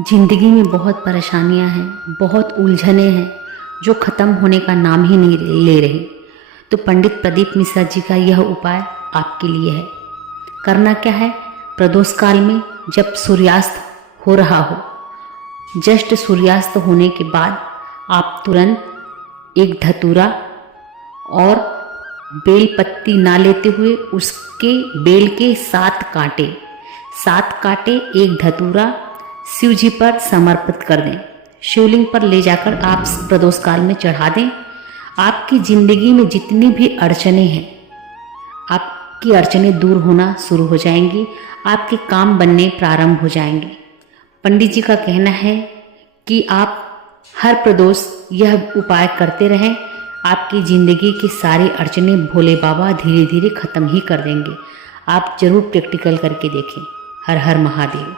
जिंदगी में बहुत परेशानियां हैं, बहुत उलझने हैं जो ख़त्म होने का नाम ही नहीं ले रही। तो पंडित प्रदीप मिश्रा जी का यह उपाय आपके लिए है। करना क्या है, प्रदोष काल में जब सूर्यास्त हो रहा हो, जस्ट सूर्यास्त होने के बाद आप तुरंत एक धतूरा और बेल पत्ती ना लेते हुए उसके बेल के 7 कांटे एक धतूरा शिव जी पर समर्पित कर दें। शिवलिंग पर ले जाकर आप प्रदोष काल में चढ़ा दें। आपकी ज़िंदगी में जितनी भी अड़चने हैं, आपकी अड़चनें दूर होना शुरू हो जाएंगी, आपके काम बनने प्रारंभ हो जाएंगे। पंडित जी का कहना है कि आप हर प्रदोष यह उपाय करते रहें, आपकी ज़िंदगी की सारी अड़चनें भोले बाबा धीरे धीरे ख़त्म ही कर देंगे। आप जरूर प्रैक्टिकल करके देखें। हर हर महादेव।